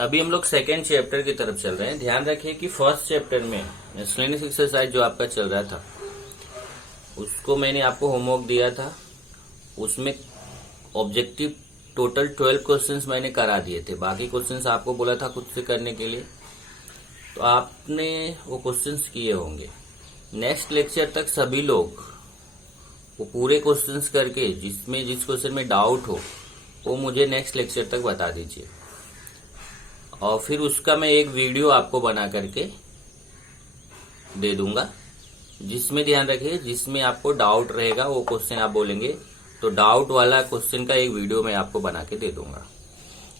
अभी हम लोग सेकेंड चैप्टर की तरफ चल रहे हैं। ध्यान रखिए कि फर्स्ट चैप्टर में मिसलेनियस एक्सरसाइज जो आपका चल रहा था उसको मैंने आपको होमवर्क दिया था। उसमें ऑब्जेक्टिव टोटल 12 क्वेश्चंस मैंने करा दिए थे। बाकी क्वेश्चंस आपको बोला था खुद से करने के लिए, तो आपने वो क्वेश्चंस किए होंगे। नेक्स्ट लेक्चर तक सभी लोग वो पूरे क्वेश्चंस करके जिस क्वेश्चन में डाउट हो वो मुझे नेक्स्ट लेक्चर तक बता दीजिए, और फिर उसका मैं एक वीडियो आपको बना करके दे दूंगा, जिसमें ध्यान रखिए जिसमें आपको डाउट रहेगा वो क्वेश्चन आप बोलेंगे तो डाउट वाला क्वेश्चन का एक वीडियो मैं आपको बना के दे दूंगा।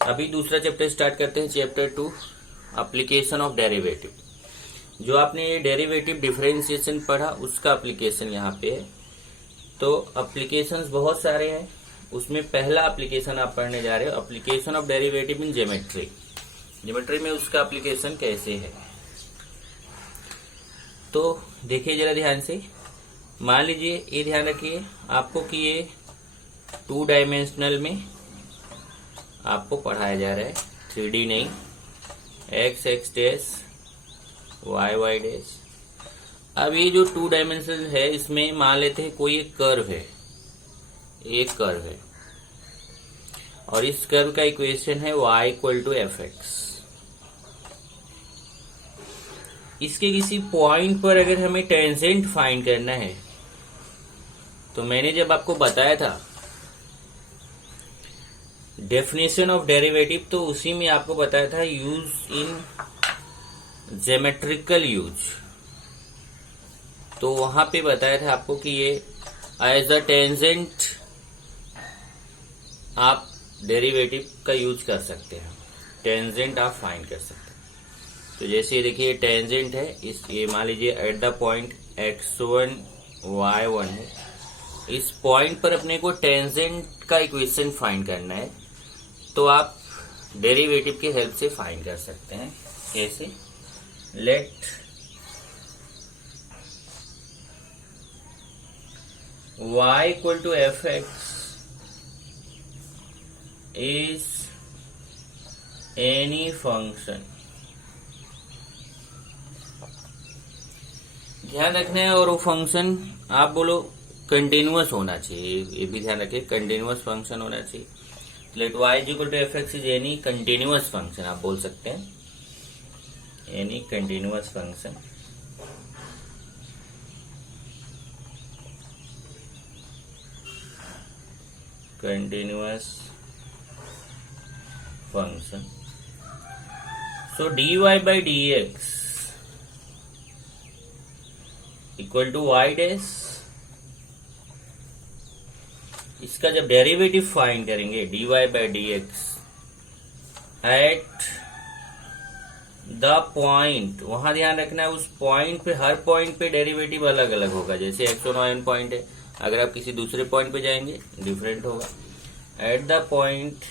अभी दूसरा चैप्टर स्टार्ट करते हैं, चैप्टर 2 एप्लीकेशन ऑफ डेरिवेटिव। जो आपने ये डेरिवेटिव डिफरेंशिएशन पढ़ा उसका एप्लीकेशन यहाँ पे है। तो एप्लीकेशंस बहुत सारे हैं, उसमें पहला एप्लीकेशन आप पढ़ने जा रहे हो, application of derivative in geometry. Geometry में उसका एप्लीकेशन कैसे है तो देखिए जरा ध्यान से। मान लीजिए ये ध्यान रखिए आपको कि ये 2 डायमेंशनल में आपको पढ़ाया जा रहा है, 3D नहीं, x x dash y y dash. अब ये जो 2 डायमेंशनल है इसमें मान लेते हैं कोई एक कर्व है, एक कर्व है और इस कर्व का इक्वेशन है y equal to f x. इसके किसी पॉइंट पर अगर हमें टेंजेंट फाइंड करना है तो मैंने जब आपको बताया था डेफिनेशन ऑफ डेरिवेटिव, तो उसी में आपको बताया था यूज इन ज्योमेट्रिकल यूज। तो वहां पे बताया था आपको कि ये एज अ टेंजेंट आप डेरिवेटिव का यूज कर सकते हैं, टेंजेंट आप फाइंड कर सकते हैं। तो जैसे ये देखिए टेंजेंट है, इस ये मान लीजिए eight the point x1 y1 है, इस पॉइंट पर अपने को टेंजेंट का इक्वेशन फाइंड करना है तो आप डेरिवेटिव की हेल्प से फाइंड कर सकते हैं। कैसे? Let y equal to f x is any function. ध्यान रखना है, और वो फंक्शन आप बोलो कंटिन्यूअस होना चाहिए, ये भी ध्यान रखिए कंटिन्यूअस फंक्शन होना चाहिए। Let y equal to f x is any continuous function आप बोल सकते हैं, any continuous function. Continuous function. सो dy by d x equal to y dash. इसका जब डेरिवेटिव फाइंड करेंगे dy by d x at the point, वहां ध्यान रखना है उस पॉइंट पे, हर पॉइंट पे डेरिवेटिव अलग अलग होगा। जैसे x1 y1 पॉइंट है, अगर आप किसी दूसरे पॉइंट पे जाएंगे डिफरेंट होगा। Eight the point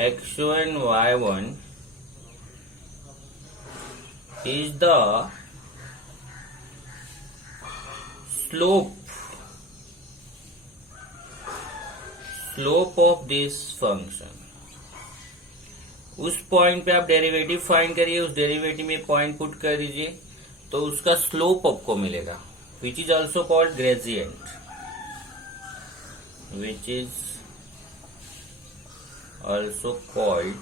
x1 y1 is the slope of this function. उस पॉइंट पे आप डेरिवेटिव फाइंड करिए, उस डेरिवेटिव में पॉइंट पुट कर दीजिए तो उसका स्लोप आपको मिलेगा, which is also called gradient, which is also called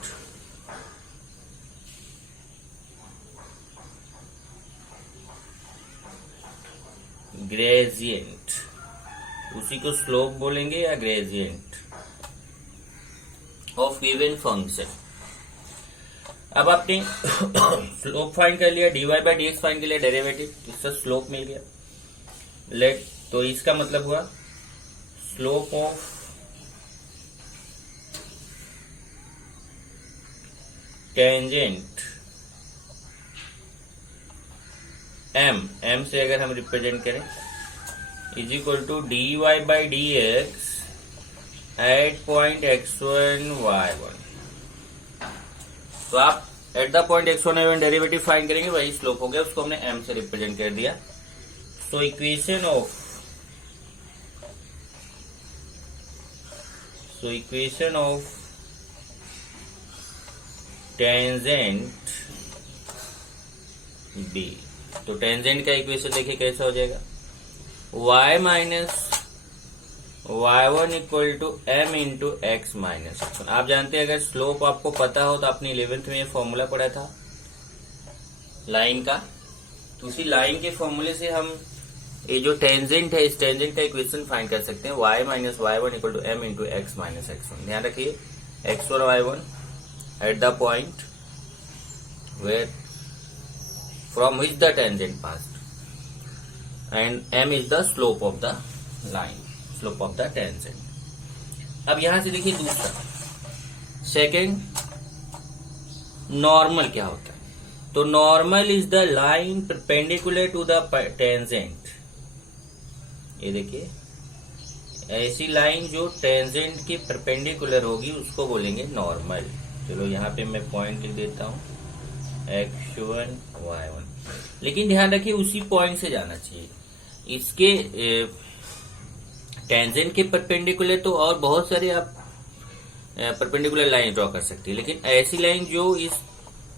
gradient. उसी को स्लोप बोलेंगे या ग्रेडियंट ऑफ गिवन फंक्शन। अब आपने स्लोप फाइंड कर लिया, dy by d x find कर लिया, डेरिवेटिव, इसका स्लोप मिल गया। लेट, तो इसका मतलब हुआ स्लोप ऑफ टेंजेंट m से अगर हम रिप्रेजेंट करें is equal to dy by d x at point x1 y1। तो आप at the point x1 y1 derivative find करेंगे, वही स्लोप हो गया, उसको हमने m से रिप्रेजेंट कर दिया। So equation of tangent be. तो टेंजेंट का इक्वेशन देखिए कैसा हो जाएगा, y minus y1 equal to m into x minus x1। आप जानते हैं अगर स्लोप आपको पता हो तो आपने 11th में ये फॉर्मूला पढ़ा था लाइन का, तो उसी लाइन के फॉर्मूले से हम ये जो टेंजेंट है इस टेंजेंट का इक्वेशन फाइंड कर सकते हैं, y minus y1 equal to m into x minus x1। ध्यान रखिए x और y1 at the point where from which the tangent passed and m is the slope of the line, slope of the tangent। अब यहां से देखिए दूसरा second, normal क्या होता है, तो normal is the line perpendicular to the tangent. ये देखिए ऐसी लाइन जो टेंजेंट की परपेंडिकुलर होगी उसको बोलेंगे नॉर्मल। चलो यहाँ पे मैं पॉइंट लिख देता हूं x1 y1, लेकिन ध्यान रखिए उसी पॉइंट से जाना चाहिए। इसके टेंजेंट के परपेंडिकुलर तो और बहुत सारे आप परपेंडिकुलर लाइन ड्रॉ कर सकते हैं, लेकिन ऐसी लाइन जो इस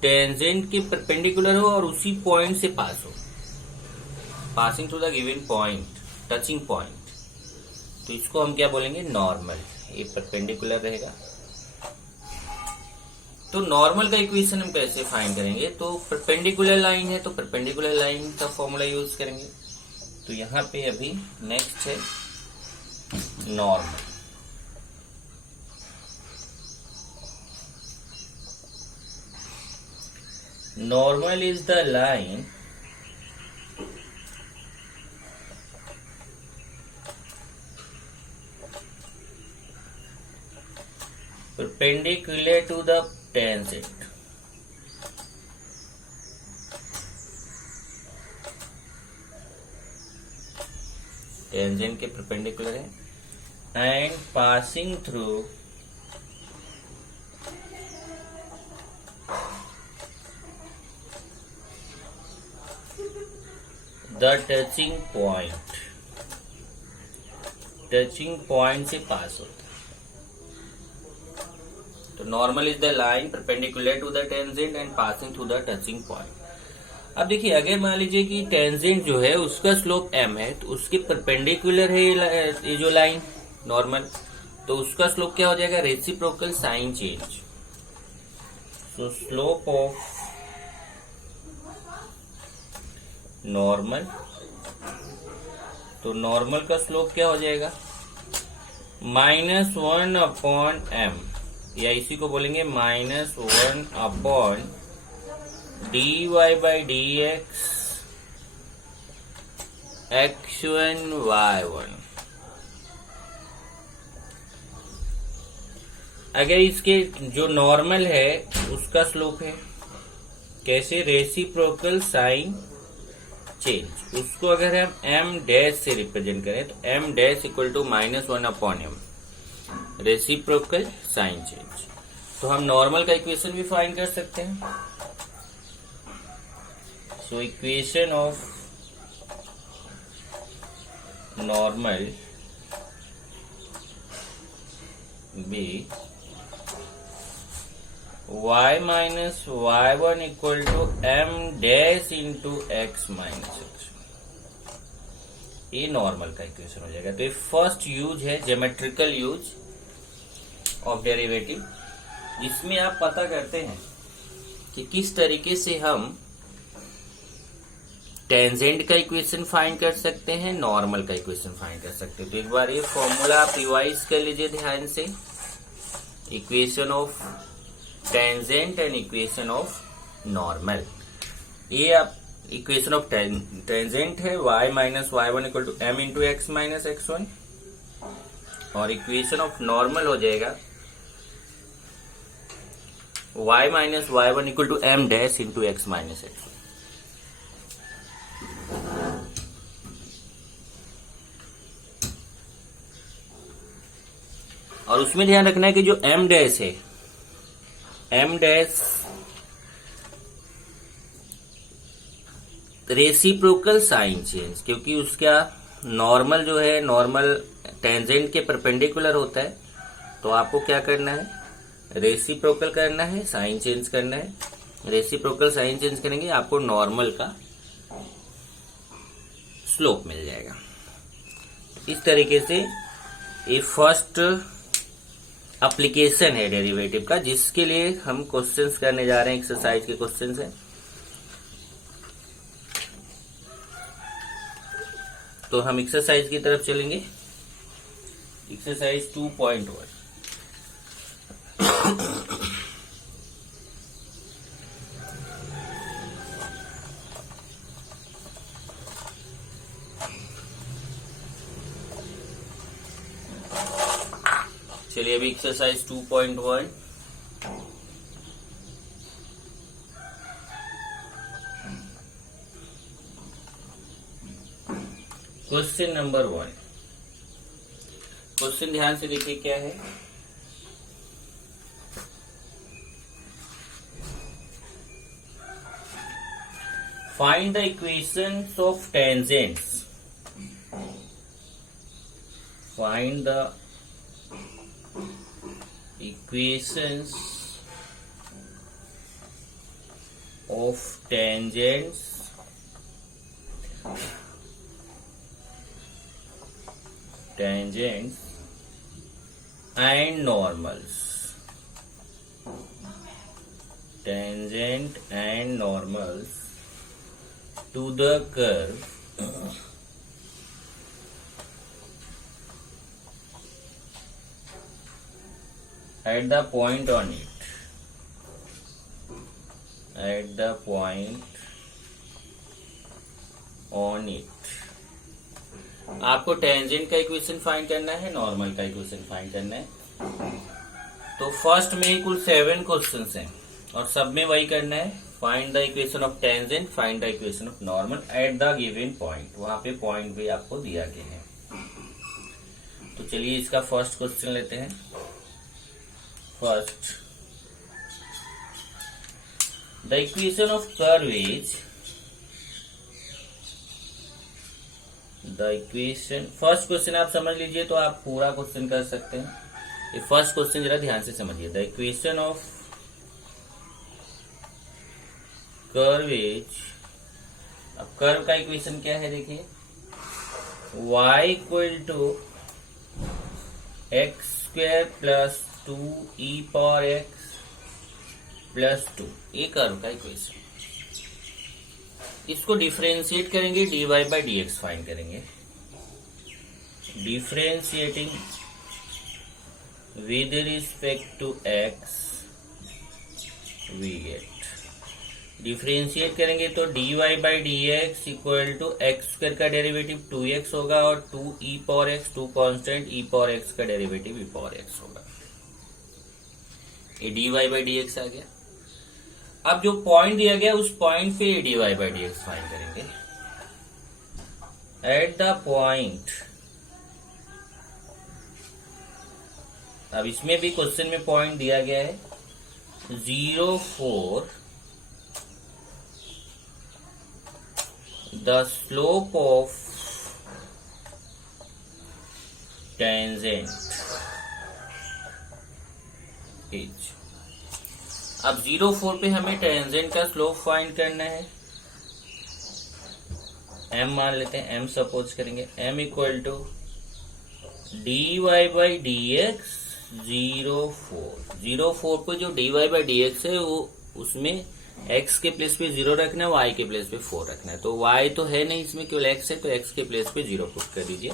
टेंजेंट के परपेंडिकुलर हो और उसी पॉइंट से पास हो, passing through the given point, touching point, तो इसको हम क्या बोलेंगे नॉर्मल। ये परपेंडिकुलर रहेगा। तो नॉर्मल का इक्वेशन हम कैसे फाइंड करेंगे, तो परपेंडिकुलर लाइन है तो परपेंडिकुलर लाइन का फॉर्मूला यूज करेंगे। तो यहां पे अभी नेक्स्ट है normal. Normal is the line perpendicular to the tangent। Tangent के परपेंडिकुलर है and passing through the touching point, touching point से पास होता है। तो normal is the line perpendicular to the tangent and passing through the touching point. अब देखिए अगर मान लीजिए कि टेंजेंट जो है उसका स्लोप m है तो उसके परपेंडिकुलर है ये जो लाइन नॉर्मल, तो उसका स्लोप क्या हो जाएगा, reciprocal sign change. So slope of normal, तो नॉर्मल का स्लोप क्या हो जाएगा -1 अपॉन m, या इसी को बोलेंगे -1 upon dy by d x x1 y1। अगर इसके जो नॉर्मल है उसका स्लोप है कैसे, रेसिप्रोकल साइन चेंज, उसको अगर हम m डैश से रिप्रेजेंट करें तो m dash equal to -1 upon m, reciprocal sign change. तो हम नॉर्मल का इक्वेशन भी फाइंड कर सकते हैं। So equation of normal B y minus y1 equal to m dash into x minus x, ये नॉर्मल का इक्वेशन हो जाएगा। तो ये फर्स्ट यूज है ज्योमेट्रिकल यूज ऑफ डेरिवेटिव, जिसमें आप पता करते हैं कि किस तरीके से हम टेंजेंट का इक्वेशन फाइंड कर सकते हैं, नॉर्मल का इक्वेशन फाइंड कर सकते हैं। तो एक बार ये फॉर्मूला आप रिवाइज कर लीजिए ध्यान से, equation of tangent and equation of normal. ये आप इक्वेशन ऑफ टेंजेंट है y minus y1 equal to m into x minus x1, और इक्वेशन ऑफ नॉर्मल हो जाएगा y minus y1 equal to m dash into x minus x1। और उसमें ध्यान रखना है कि जो m डैश है, m dash reciprocal sign change, क्योंकि उसका नॉर्मल जो है नॉर्मल टेंजेंट के परपेंडिकुलर होता है, तो आपको क्या करना है रेसिप्रोकल करना है, साइन चेंज करना है। रेसिप्रोकल साइन चेंज करेंगे, आपको नॉर्मल का स्लोप मिल जाएगा। इस तरीके से ये फर्स्ट एप्लीकेशन है डेरिवेटिव का, जिसके लिए हम क्वेश्चंस करने जा रहे हैं, एक्सरसाइज के क्वेश्चंस हैं। तो हम एक्सरसाइज की तरफ चलेंगे। एक्सरसाइज 2.1। चलिए अभी एक्सरसाइज 2.1 क्वेश्चन नंबर 1। क्वेश्चन ध्यान से देखिए क्या है। Find the equations of tangents. Find the equations of tangents and normals. Tangent and normals to the curve at the point on it. At the point on it. आपको tangent का equation find करना है, normal का equation find करना है। तो first में कुल 7 क्वेश्चंस हैं और सब में वही करना है। Find the equation of tangent, find the equation of normal at the given point. वहां पे पॉइंट भी आपको दिया गया है। तो चलिए इसका फर्स्ट क्वेश्चन लेते हैं। First, the equation of curve is first question आप समझ लीजिए तो आप पूरा क्वेश्चन कर सकते हैं। ये फर्स्ट क्वेश्चन जरा ध्यान से समझिए। The equation of curve is, अब कर्व का इक्वेशन क्या है देखिए, y equal to x square plus 2e power x plus 2, ये कर्व का इक्वेशन। इसको डिफरेंशिएट करेंगे, dy बाई dx फाइंड करेंगे। Differentiating with respect to x we get, differentiate करेंगे तो dy by dx equal to x square का derivative 2x होगा और 2e power x, 2 constant, e power x का डेरिवेटिव e पावर x होगा। ये dy by dx आ गया। अब जो पॉइंट दिया गया उस पॉइंट पे dy बाई dx फाइंड करेंगे। एट द पॉइंट, अब इसमें भी क्वेश्चन में पॉइंट दिया गया है 0, 4, the slope of tangent is. अब 0, 4 पे हमें टेंजेंट का स्लोप फाइंड करना है। m मान लेते हैं, m सपोज करेंगे। m equal to dy by dx 0, 4। 0, 4 पे जो dy बाई dx है वो उसमें x के प्लेस पे 0 रखना है, y के प्लेस पे 4 रखना है। तो y तो है नहीं इसमें, केवल x है, तो x के प्लेस पे 0 पुट कर दीजिए।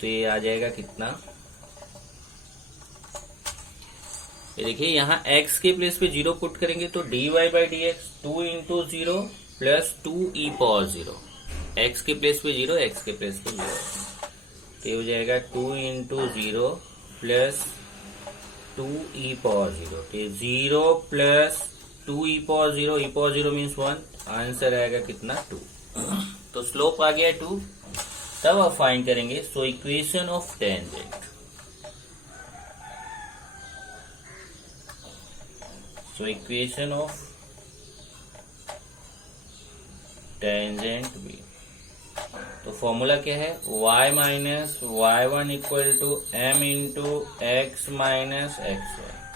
तो ये आ जाएगा कितना, ये देखिए यहाँ x के प्लेस पे 0 पुट करेंगे तो dy by dx 2 into 0 plus 2e power 0। x के प्लेस पे 0, x के प्लेस पे 0, तो हो जाएगा 2 इंटू 0 प्लस 2e पावर 0। तो 0 plus 2e power 0, e power 0 means 1, answer आएगा कितना 2। तो स्लोप आ गया 2। तब आप फाइंड करेंगे so equation of tangent. So equation of tangent B, तो फॉर्मूला क्या है, y minus y1 equal to m into x minus x y.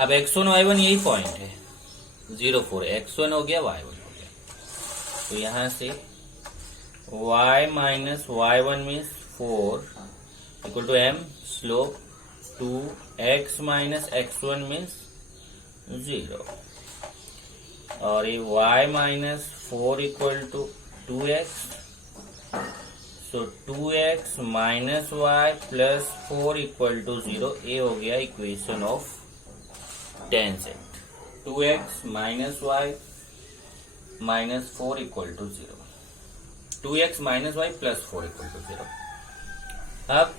अब x1 y1 यही पॉइंट है 0 4, x1 हो गया y1 हो गया, तो यहां से y minus y1 means 4 equal to m slope 2x minus x1 means 0 और ये y minus 4 equal to 2x, so 2x minus y plus 4 equal to 0। ये हो गया equation of tangent 2x minus y minus 4 equal to 0, 2x minus y plus 4 equal to 0। अब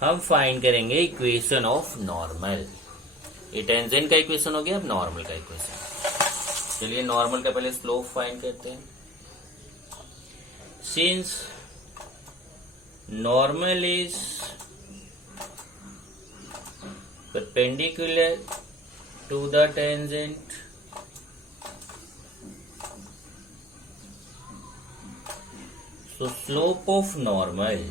हम find करेंगे equation of normal. ये tangent का equation हो गया, अब नॉर्मल का इक्वेशन। चलिए नॉर्मल का पहले स्लोप फाइंड करते हैं। Since normal is perpendicular to the tangent, so slope of normal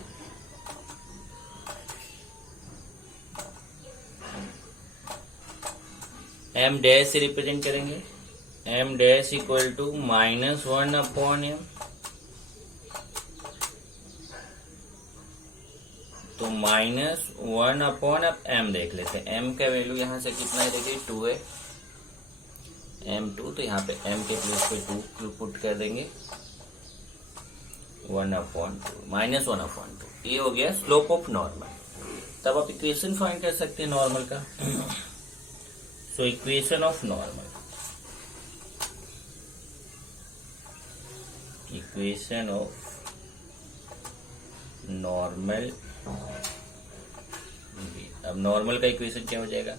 m dash से रिप्रेजेंट करेंगे, m dash equal to -1 upon m, तो -1 अपॉन अब m देख लेते हैं। m का वैल्यू यहां से कितना है देखिए 2 है, m2, तो यहाँ पे m के प्लेस पे 2 पुट कर देंगे, 1 अपॉन 2 -1 अपॉन 2। ये हो गया स्लोप ऑफ नॉर्मल। तब आप इक्वेशन फाइंड कर सकते हैं नॉर्मल का। So equation of normal, equation of normal. अब नॉर्मल का इक्वेशन क्या हो जाएगा,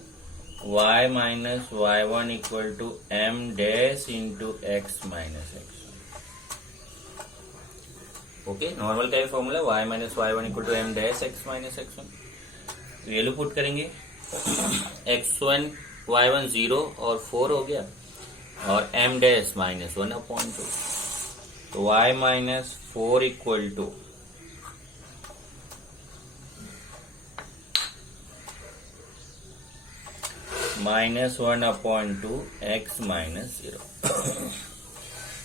y minus y1 equal to m dash into x minus x। Okay, normal का ये formula y minus y1 equal to m dash x minus x1। Value put करेंगे, x1 y1 0 और 4 हो गया, और m डैश -1 अपॉन 2, तो y minus 4 equal to -1 upon 2 x minus 0।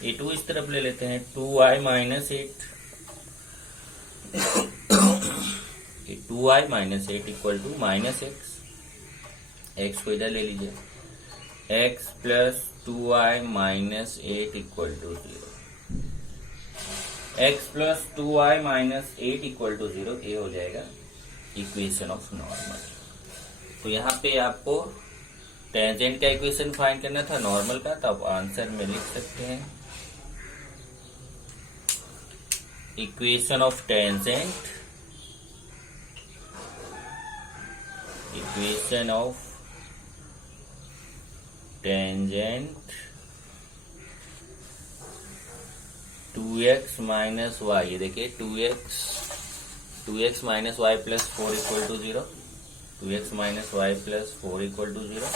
ये 2 इस तरफ ले लेते हैं, 2y माइनस 8, ये 2y minus 8 equal to minus x को इधर ले लीजिए, x plus 2y minus 8 equal to 0, x plus 2y minus 8 equal to 0। ये हो जाएगा इक्वेशन ऑफ नॉर्मल। तो यहाँ पे आपको टेंजेंट का इक्वेशन फाइंड करना था नॉर्मल का, तो आप आंसर में लिख सकते हैं equation of tangent, equation of tangent 2x minus y। ये देखिए 2x minus y plus 4 equal to 0, 2x minus y plus 4 equal to 0,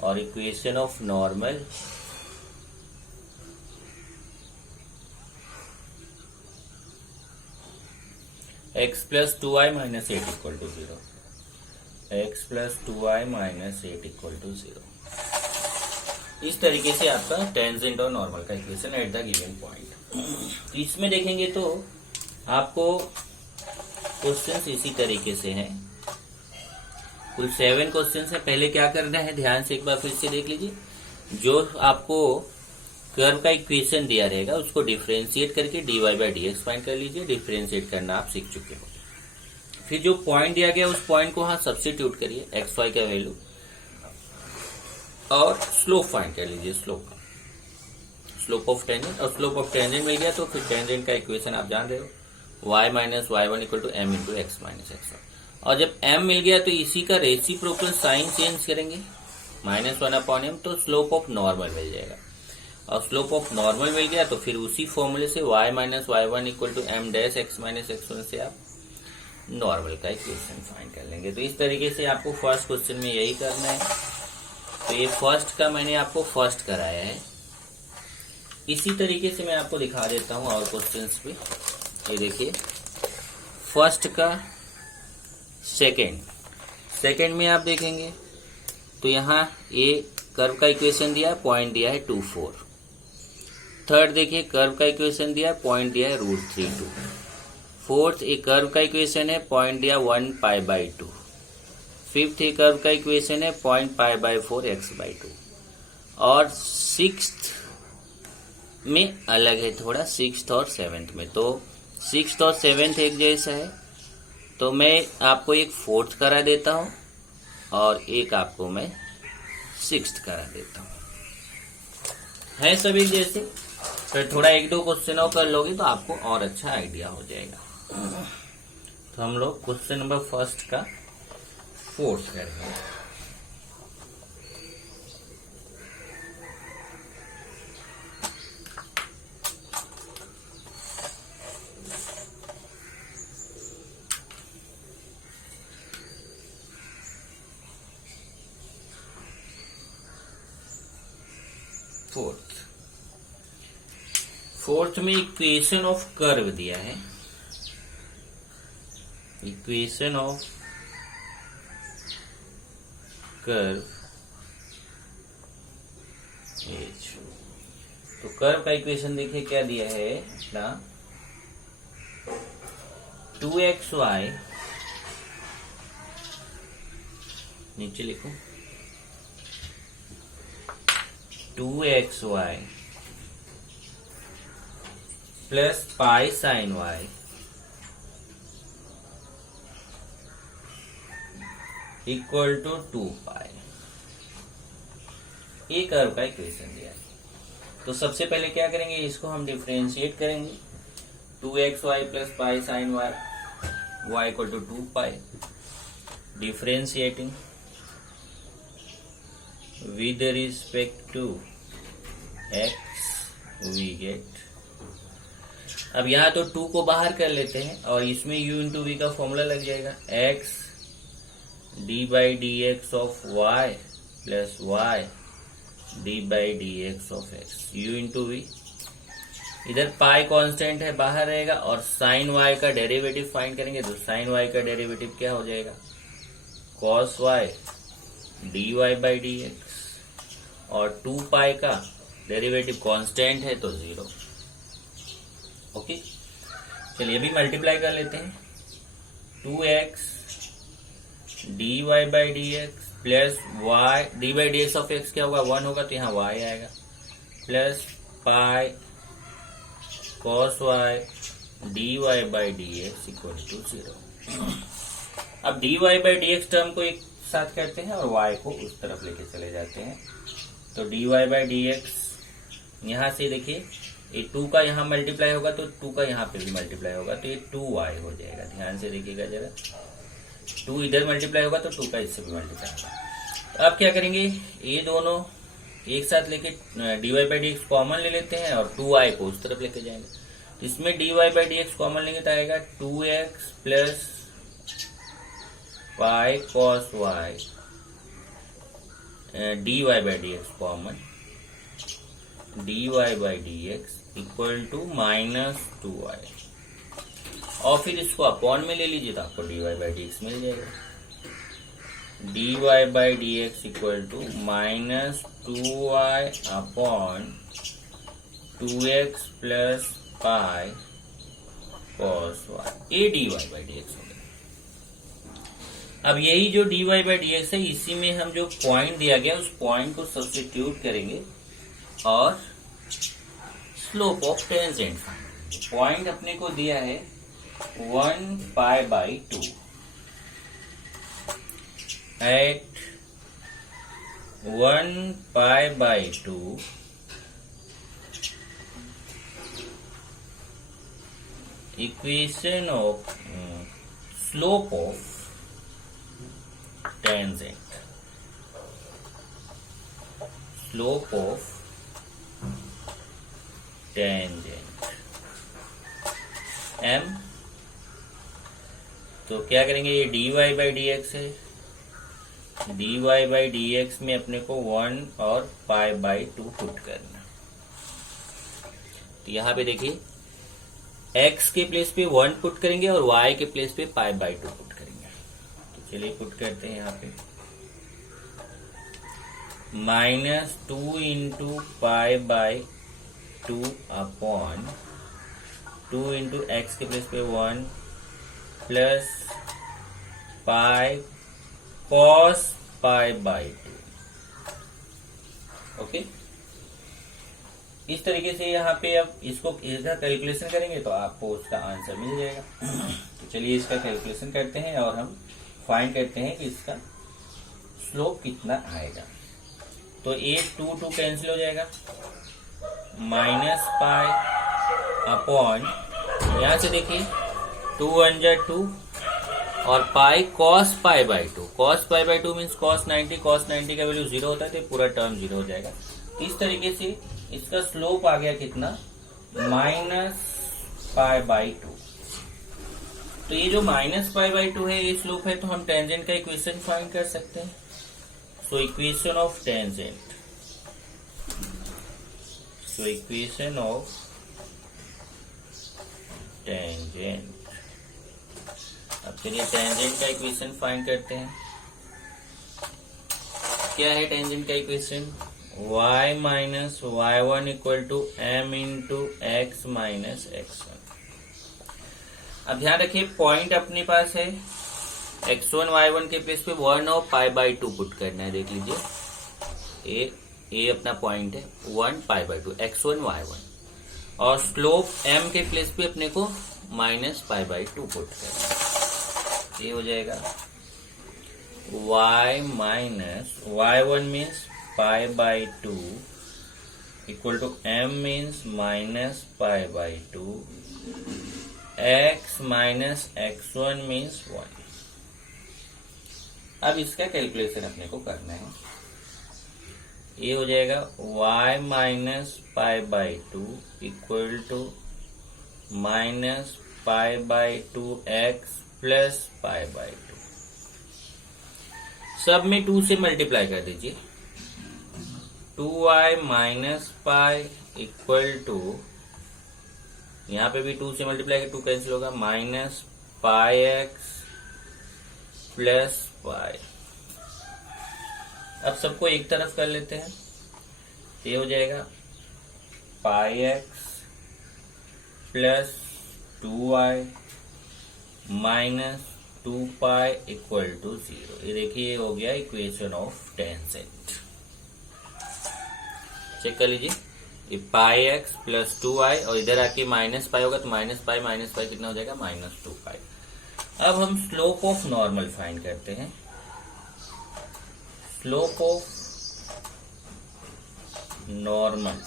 और equation of normal x plus 2y minus 8 equal to 0, x plus 2y minus 8 equal to 0। इस तरीके से आपका tangent और normal का equation at the given point. इसमें देखेंगे तो आपको क्वेश्चंस इसी तरीके से हैं, कुल 7 क्वेश्चंस है। पहले क्या करना है, ध्यान से एक बार फिर से देख लीजिए। जो आपको कर्व का इक्वेशन दिया रहेगा उसको डिफरेंशिएट करके dy/dx फाइंड कर लीजिए। डिफरेंशिएट करना आप सीख चुके हो। फिर जो पॉइंट दिया गया उस पॉइंट को वहां सब्स्टिट्यूट करिए, xy का वैल्यू, और स्लोप फाइंड कर लीजिए, स्लोप ऑफ टेंजेंट। और स्लोप ऑफ टेंजेंट मिल गया तो फिर टेंजेंट का इक्वेशन आप जान रहे हो, y minus y1 equal to m into x minus x1। और जब m मिल गया तो इसी का रेसिप्रोकल साइन चेंज करेंगे, -1 अपॉन m, तो स्लोप ऑफ नॉर्मल मिल जाएगा। और स्लोप ऑफ नॉर्मल मिल गया तो फिर उसी फॉर्मूले से y minus y1 equal to m dash x minus x1 से आप नॉर्मल का इक्वेशन फाइंड कर लेंगे। तो इस तरीके से आपको फर्स्ट क्वेश्चन में यही करना है। तो ये फर्स्ट का मैंने आपको फर्स्ट कराया है। इसी तरीके से मैं आपको दिखा देता हूं और क्वेश्चंस भी। ये देखिए फर्स्ट का सेकंड में आप देखेंगे तो यहाँ ये कर्व का इक्वेशन दिया है, पॉइंट दिया है 2,4। थर्ड देखिए कर्व का इक्वेशन दिया है, पॉइंट दिया है √3,2। फोर्थ एक कर्व का इक्वेशन है, पॉइंट दिया 1π/2। फिफ्थ एक कर्व का इक्वेशन है, पॉइंट π/4 x/2। और सिक्स्थ में अलग है थोड़ा, सिक्स्थ और सेवेंथ में। तो सिक्स्थ और सेवेंथ एक जैसा है, तो मैं आपको एक फोर्थ करा देता हूं और एक आपको मैं सिक्स्थ करा देता हूं। है सभी जैसे, फिर थोड़ा एक दो क्वेश्चन और कर लोगे तो आपको और अच्छा आइडिया हो जाएगा। तो हम लोग क्वेश्चन नंबर फर्स्ट का फोर्थ करेंगे। फोर्थ में इक्वेशन ऑफ कर्व दिया है, इक्वेशन ऑफ कर्व एच। तो कर्व का इक्वेशन देखिए क्या दिया है अपना, 2xy, नीचे लिखो 2xy plus pi sine y equal to 2π। ये कर्व का इक्वेशन दिया है। तो सबसे पहले क्या करेंगे, इसको हम डिफरेंशिएट करेंगे। 2xy plus pi sine y equal to 2π। Differentiating with respect to x we get. अब यहाँ तो 2 को बाहर कर लेते हैं और इसमें u इंटू वी का फॉर्मूला लग जाएगा, x d/dx of y plus y d/dx of x, u into v. इधर पाई कांस्टेंट है, बाहर रहेगा, और साइन y का डेरिवेटिव फाइंड करेंगे। तो साइन y का डेरिवेटिव क्या हो जाएगा, cos y dy/dx, और 2π का डेरिवेटिव कांस्टेंट है तो 0। ओके, चलिए अभी मल्टीप्लाई कर लेते हैं। 2x dy/dx plus y d/dx of x क्या होगा, 1 होगा, तो यहाँ y आएगा, plus pi cos y dy/dx equal to 0। अब dy/dx टर्म को एक साथ करते हैं और y को उस तरफ लेके चले जाते हैं। तो dy/dx यहाँ से देखिए, ये 2 का यहाँ मल्टीप्लाई होगा तो 2 का यहाँ पे भी मल्टीप्लाई होगा, तो ये 2y हो जाएगा। ध्यान से देखिएगा जरा, 2 इधर मल्टीप्लाई होगा तो 2 का इससे भी मल्टीप्लाई होगा। तो अब क्या करेंगे, ये दोनों एक साथ लेके dy/dx कॉमन ले लेते हैं और 2y को उस तरफ लेके जाएंगे। तो इसमें dy/dx कॉमन लेंगे तो आएगा 2x plus pi cos y dy/dx common, dy/dx equal to -2y, और फिर इसको अपॉन में ले लीजिए तो आपको dy/dx मिल जाएगा। dy/dx equal to -2y upon 2x plus pi cos y, ये dy/dx हो गया। अब यही जो dy/dx है, इसी में हम जो पॉइंट दिया गया उस पॉइंट को सब्स्टिट्यूट करेंगे और स्लोप ऑफ टेंजेंट। पॉइंट अपने को दिया है 1π/2 at 1π/2 equation of slope of tangent, slope of tangent m। तो क्या करेंगे, ये dy/dx है, dy/dx में अपने को 1 और π/2 पुट करना। तो यहाँ पे देखिए x के प्लेस पे 1 पुट करेंगे और y के प्लेस पे π/2 पुट करेंगे। तो चलिए पुट करते हैं यहाँ पे minus 2 into pi by 2 upon 2 into x के प्लेस पे 1 plus pi cos pi by 2। Okay, इस तरीके से यहाँ पे अब इसको इधर कैलकुलेशन करेंगे तो आपको उसका आंसर मिल जाएगा। तो चलिए इसका कैलकुलेशन करते हैं और हम फाइंड करते हैं कि इसका स्लोप कितना आएगा। तो ये 2 कैंसिल हो जाएगा, माइनस पाई अपॉन, यहां से देखिए 2 1 जा 2 और pi cos pi by 2। Cos pi by 2 means cos 90, cos 90 का वैल्यू 0 होता है तो पूरा टर्म 0 हो जाएगा। इस तरीके से इसका स्लोप आ गया कितना, माइनस पाई बाई 2। तो ये जो माइनस पाई बाई 2 है ये स्लोप है, तो हम टेंजेंट का इक्वेशन फाइंड कर सकते हैं। So equation of tangent, so equation of tangent. अब चलिए टेंजेंट का इक्वेशन फाइंड करते हैं। क्या है टेंजेंट का equation, y minus y1 equal to m into x minus x1। अब ध्यान रखिए पॉइंट अपने पास है, x1 y1 के प्लेस पे 1 और पाई बाई 2 पुट करना है। देख लीजिए ये अपना पॉइंट है 1 पाई बाई 2 x1 y1 और स्लोप m के प्लेस पे अपने को माइनस पाई बाई 2 पुट करना है। ये हो जाएगा y minus y1 means pi by 2 equal to m means minus pi by 2, x minus x1 means 1। अब इसका कैलकुलेशन अपने को करना है। ये हो जाएगा y minus pi by 2 equal to minus pi by 2x plus pi by 2। सब में 2 से मल्टीप्लाई कर दीजिए। 2y minus pi equal to, यहाँ पे भी 2 से मल्टीप्लाई कर 2 कैंसिल होगा, minus pi x plus pi. अब सबको एक तरफ कर लेते हैं। ये हो जाएगा pi x plus 2y minus 2 pi equal to 0। ये देखिए ये हो गया इक्वेशन ऑफ टेंजेंट। चेक कर लीजिए, ये पाई एक्स प्लस 2y और इधर आके माइनस पाई होगा तो माइनस पाई कितना हो जाएगा, माइनस 2 पाई। अब हम स्लोप ऑफ नॉर्मल फाइंड करते हैं। स्लोप ऑफ नॉर्मल,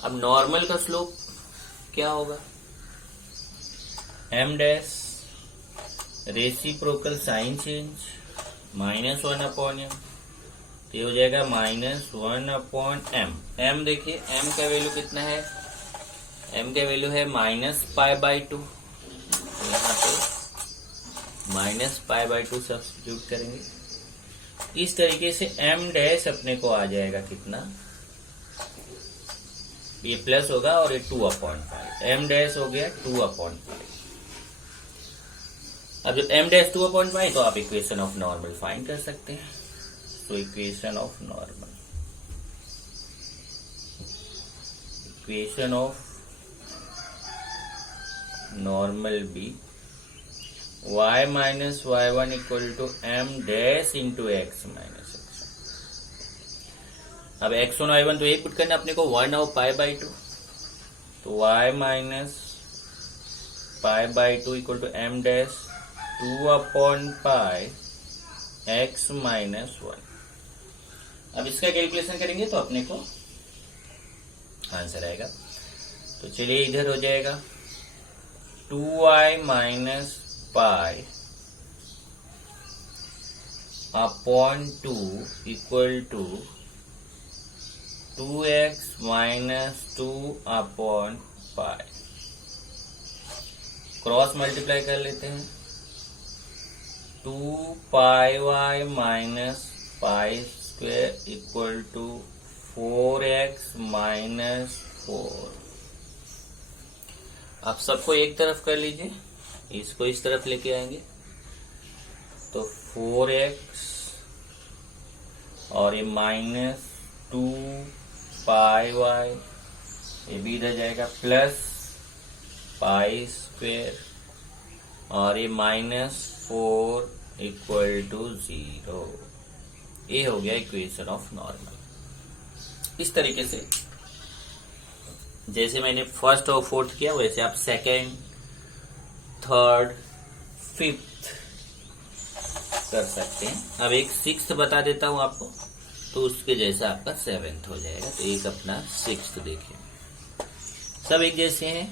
अब नॉर्मल का स्लोप क्या होगा, m dash reciprocal sign change minus 1 upon m, तो ये हो जाएगा माइनस 1 अपॉन m। m देखिए m का वैल्यू कितना है, m का वैल्यू है माइनस पाई बाई 2, यहाँ पे माइनस पाई बाई 2 सब्स्टिट्यूट करेंगे। इस तरीके से m डैश अपने को आ जाएगा कितना, ये प्लस होगा और ये 2 अपॉन 5, m डैश हो गया 2 अपॉन 5। अब जब m डैश 2 अपॉन 5 तो आप इक्वेशन ऑफ नॉर्मल फाइंड कर सकते हैं। तो equation of normal, equation of normal B y minus y1 equal to m dash into x minus x। अब x1 y1 तो एक पुट करना अपने को 1 और पाई बाई 2, तो y minus pi by 2 equal to m dash 2 upon pi x minus 1। अब इसका कैलकुलेशन करेंगे तो अपने को आंसर आएगा। तो चलिए इधर हो जाएगा 2y minus pi upon 2 equal to 2x minus 2 upon pi. Cross multiply कर लेते हैं, 2 pi y minus pi square equal to 4x minus 4। आप सबको एक तरफ कर लीजिए, इसको इस तरफ लेके आएंगे तो 4x और ये -2 पाई वाई, ये भी इधर जाएगा, प्लस पाई स्क्वेयर, और ये -4 इक्वल टू 0। ये हो गया इक्वेशन ऑफ नॉर्मल। इस तरीके से जैसे मैंने फर्स्ट और फोर्थ किया वैसे आप सेकेंड, थर्ड, फिफ्थ कर सकते हैं। अब एक सिक्स्थ बता देता हूं आपको, तो उसके जैसा आपका सेवेंथ हो जाएगा। तो एक अपना सिक्स्थ देखिए, सब एक जैसे हैं।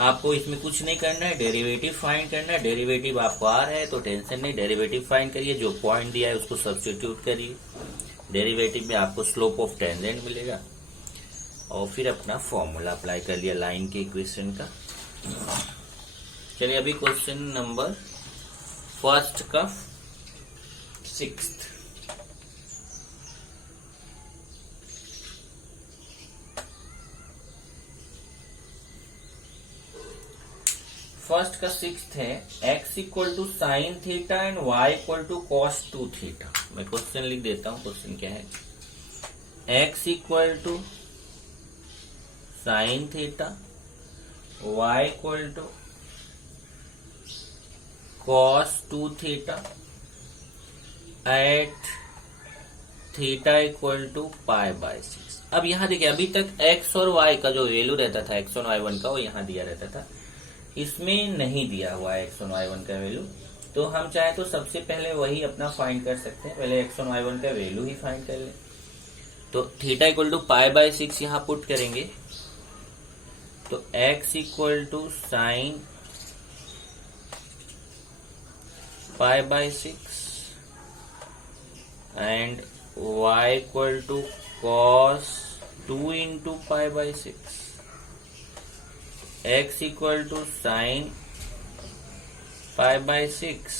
आपको इसमें कुछ नहीं करना है, डेरिवेटिव फाइंड करना है। डेरिवेटिव आपको आ रहा है तो टेंशन नहीं, डेरिवेटिव फाइंड करिए, जो पॉइंट दिया है उसको सब्स्टिट्यूट करिए। डेरिवेटिव में आपको स्लोप ऑफ टेंजेंट मिलेगा, और फिर अपना फॉर्मूला अप्लाई कर लिया लाइन के इक्वेशन का। चलिए अभी क्वेश्चन नंबर फर्स्ट का सिक्स्थ। फर्स्ट का सिक्स्थ है, x equal to sine theta and y equal to cos 2 theta. मैं क्वेश्चन लिख देता हूं, क्वेश्चन क्या है। x equal to sine theta, y equal to cos 2 theta at theta equal to pi by 6। अब यहां देखिए, अभी तक x और y का जो वैल्यू रहता था, x और y1 का, वो यहां दिया रहता था। इसमें नहीं दिया हुआ है x और y1 का वैल्यू, तो हम चाहे तो सबसे पहले वही अपना फाइंड कर सकते हैं। पहले x और y1 का वैल्यू ही फाइंड कर ले। तो theta equal to pi by 6 यहां पुट करेंगे, तो x equal to sine pi by 6 and y equal to cos 2 into pi by 6, x equal to sine pi by 6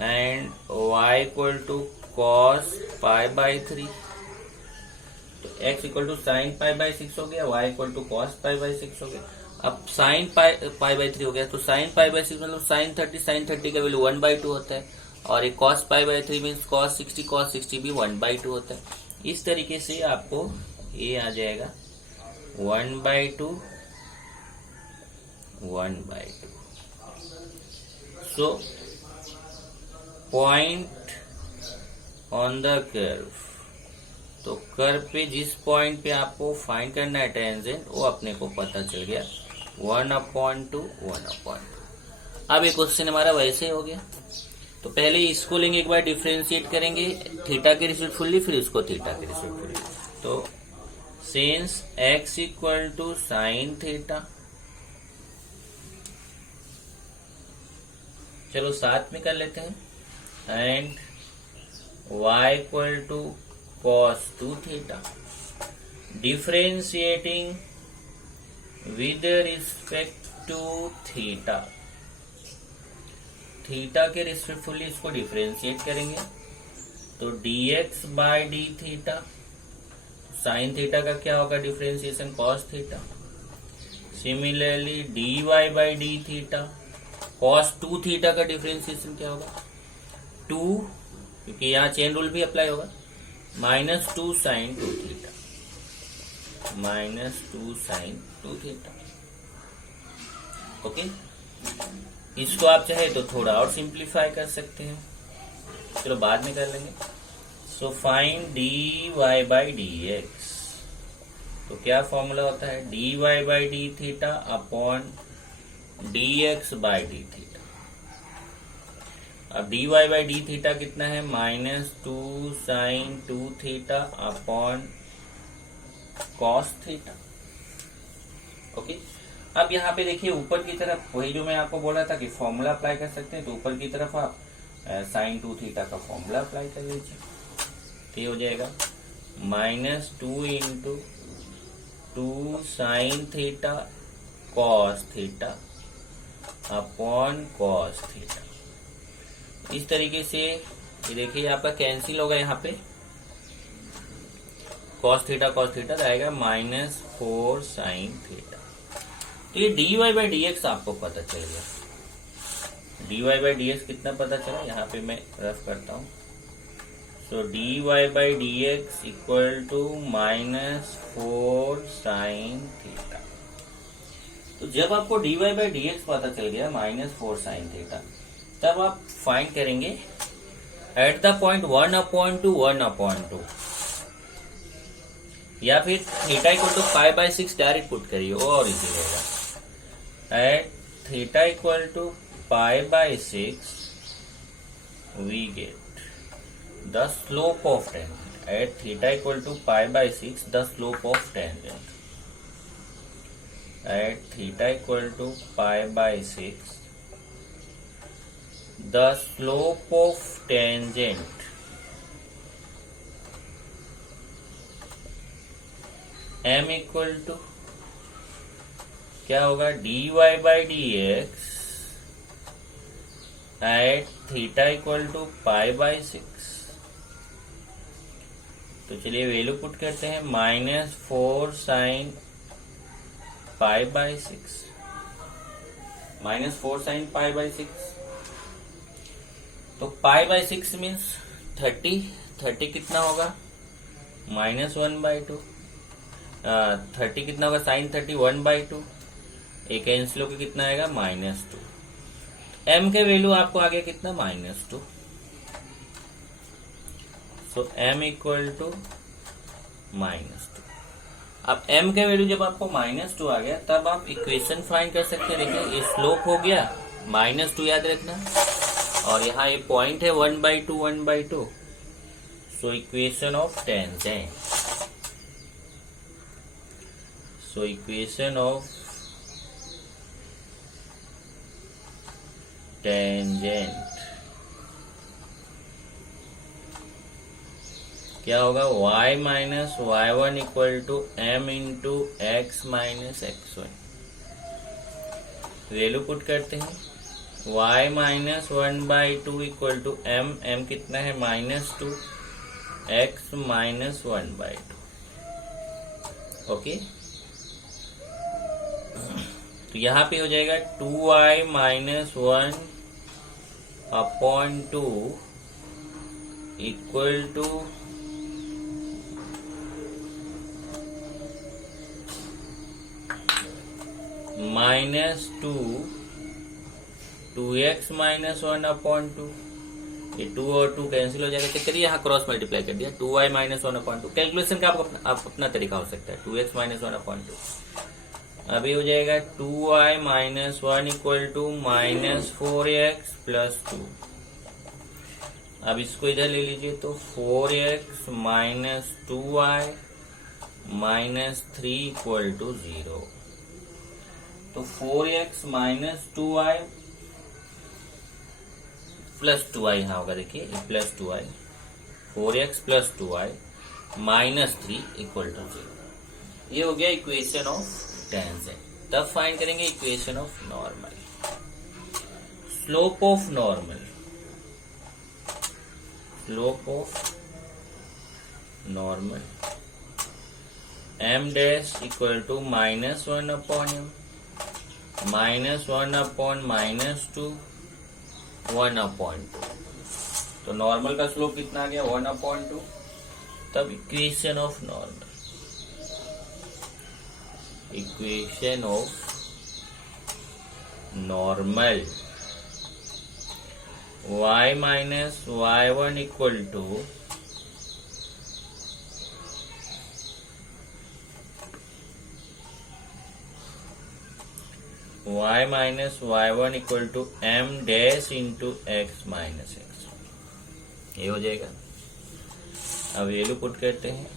and y equal to cos pi by 3। तो x equal to sine pi by 6 हो गया, y equal to cos pi by 6 हो गया। अब sign pi by 3 हो गया, तो sign pi by 6 मतलब साइन 30 का वैल्यू 1/2 होता है, और एक cos pi by 3 means cos 60 भी 1/2 होता है। इस तरीके से आपको ये आ जाएगा 1/2 1/2। So point on the curve, तो कर्व पे जिस पॉइंट पे आपको फाइंड करना है टेंजेंट, वो अपने को पता चल गया 1/2 1/2। अब ये क्वेश्चन हमारा वैसे हो गया। तो पहले इसको लेंगे, एक बार डिफरेंशिएट करेंगे थीटा के रिस्पेक्टफुली, फिर इसको थीटा के रिस्पेक्टफुली। तो since x equal to sine theta, चलो साथ में कर लेते हैं, and y equal to cos 2 theta, differentiating with respect to theta. Theta के रिस्पेक्टफुली इसको डिफरेंशिएट करेंगे, तो dx by d theta, sine theta का क्या होगा differentiation, cos theta. Similarly dy by d theta, cos 2 theta का डिफरेंशिएशन क्या होगा 2, क्योंकि यहाँ चेन रूल भी अप्लाई होगा, -2 sine 2 theta, -2 sine 2 theta. Okay, इसको आप चाहे तो थोड़ा और सिंप्लीफाई कर सकते हैं, चलो बाद में कर लेंगे। So find dy by d x, तो क्या फॉर्मूला होता है, dy by d theta upon dx by d theta. अब dy बाई डी थीटा कितना है, -2 sine 2 theta upon cos theta. Okay, अब यहाँ पे देखिए ऊपर की तरफ वही जो मैं आपको बोला था कि फॉर्मूला अप्लाई कर सकते हैं, तो ऊपर की तरफ आप साइन 2 थीटा का फॉर्मूला अप्लाई कर लीजिए, तो ये हो जाएगा -2 into 2 sine theta cos theta upon cos theta. इस तरीके से ये देखिए आपका कैंसिल होगा, यहाँ पे कॉस थीटा आएगा -4 साइन थीटा। तो ये dy बाई डी एक्स आपको पता चल गया। dy बाई डी एक्स कितना पता चला, यहाँ पे मैं रफ करता हूँ। So d y by d x equal to -4 sine theta. तो जब आपको d y by d x पता चल गया -4 साइन थीटा, तब आप फाइंड करेंगे एट द पॉइंट 1/2 1/2, या फिर theta equal to π/6 direct put करिए, वो और इजी रहेगा। At theta equal to π/6 we get the slope of tangent. At theta equal to π/6 the slope of tangent. At theta equal to π/6 the slope of tangent m equal to क्या होगा, dy by dx एट theta equal to π/6। तो चलिए value put करते हैं, -4 sign π/6, -4 sign π/6। तो π/6 means 30 कितना होगा, -1/2। 30 कितना होगा, साइन 30 1/2, एक कैंसिल होकर कितना आएगा, -2। m के वैल्यू आपको आ गया कितना, -2। सो m इक्वल टू -2। अब m के वैल्यू जब आपको -2 आ गया, तब आप इक्वेशन फाइंड कर सकते हैं। देखिए ये स्लोप हो गया -2, याद रखना, और यहाँ ये पॉइंट है 1/2 1/2। So equation of tangent, so equation of tangent क्या होगा, y minus y1 equal to m into x minus x1। Value put करते हैं, y minus 1/2 equal to m कितना है, -2, x माइनस 1/2। ओके, तो यहाँ पे हो जाएगा 2y minus 1/2 equal to -2 2x minus 1/2। ये 2 और 2 कैंसिल हो जाएगा, चलिए यहाँ क्रॉस मल्टीप्लाई कर दिया, 2y माइनस 1/2। कैलकुलेशन का आप अपना तरीका हो सकता है, 2x माइनस 1/2। अभी हो जाएगा 2y minus 1 equal to -4x plus 2। अब इसको इधर ले लीजिए, तो 4x minus 2y minus 3 equal to 0। तो 4x minus 2y plus 2y यहाँ होगा, देखिए plus 2y, 4x plus 2y minus 3 equal to 0। ये हो गया इक्वेशन ऑफ टेंजेंट। तब फाइंड करेंगे equation of normal, slope of normal, slope of normal m dash equal to -1 upon m, -1 upon -2 1/2। तो normal का स्लोप कितना आ गया, 1/2। तब equation of normal, equation of normal y minus y1 equal to y minus y1 equal to m dash into x minus x। ये हो जाएगा। अब value put करते हैं,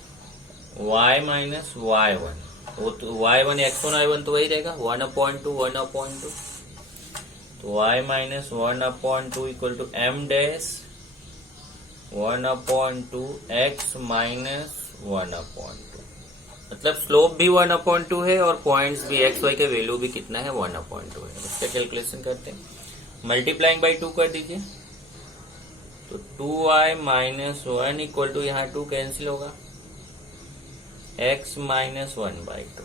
y माइनस y1, वो तो y1 x1 y1 तो वही रहेगा, 1/2 1/2। तो y minus 1/2 equal to m dash 1/2 x minus 1/2। मतलब स्लोप भी 1/2 है और पॉइंट्स भी x y के वैल्यू भी कितना है, 1/2 है। इसका कैलकुलेशन करते हैं, मल्टीप्लाइंग बाई 2 कर दीजिए, तो 2y माइनस 1 इक्वल टू यहाँ 2 कैंसिल होगा, x माइनस 1/2।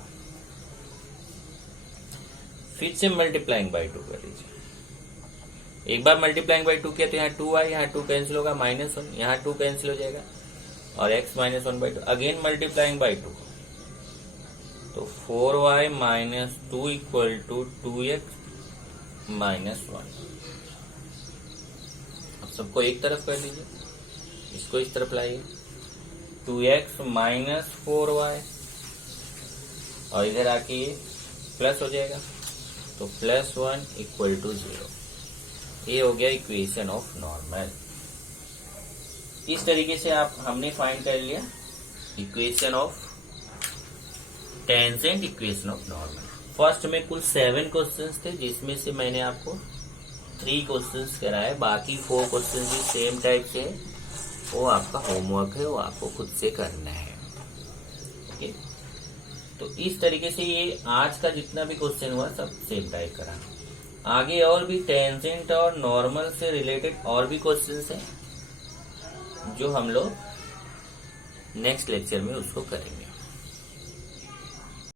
फिर से मल्टीप्लाइंग बाई 2 कर दीजिए, एक बार मल्टीप्लाइंग बाई 2 किया तो यहाँ 2y, यहाँ 2 कैंसिल होगा, -1, यहाँ 2 कैंसिल हो जाएगा और x -1/2, अगेन मल्टीप्लाइंग बाई 2, तो 4y - 2 इक्वल टू 2x -1। अब सबको एक तरफ कर दीजिए, इसको इस तरफ लाइए, 2x - 4y और इधर आके ये प्लस हो जाएगा, तो +1 इक्वल टू 0। ये हो गया इक्वेशन ऑफ नॉर्मल। इस तरीके से हमने फाइंड कर लिया equation of tangent, equation of normal. First में कुल 7 क्वेश्चंस थे, जिसमें से मैंने आपको 3 क्वेश्चंस कराए, बाकी 4 क्वेश्चंस भी सेम टाइप से है, वो आपका होमवर्क है, वो आपको खुद से करना है। ओके, तो इस तरीके से ये आज का जितना भी क्वेश्चन हुआ सब सेम टाइप करा। आगे और भी टेंजेंट और नॉर्मल से रिलेटेड और भी क्वेश्चंस हैं, जो हम लोग नेक्स्ट लेक्चर में उसको करेंगे।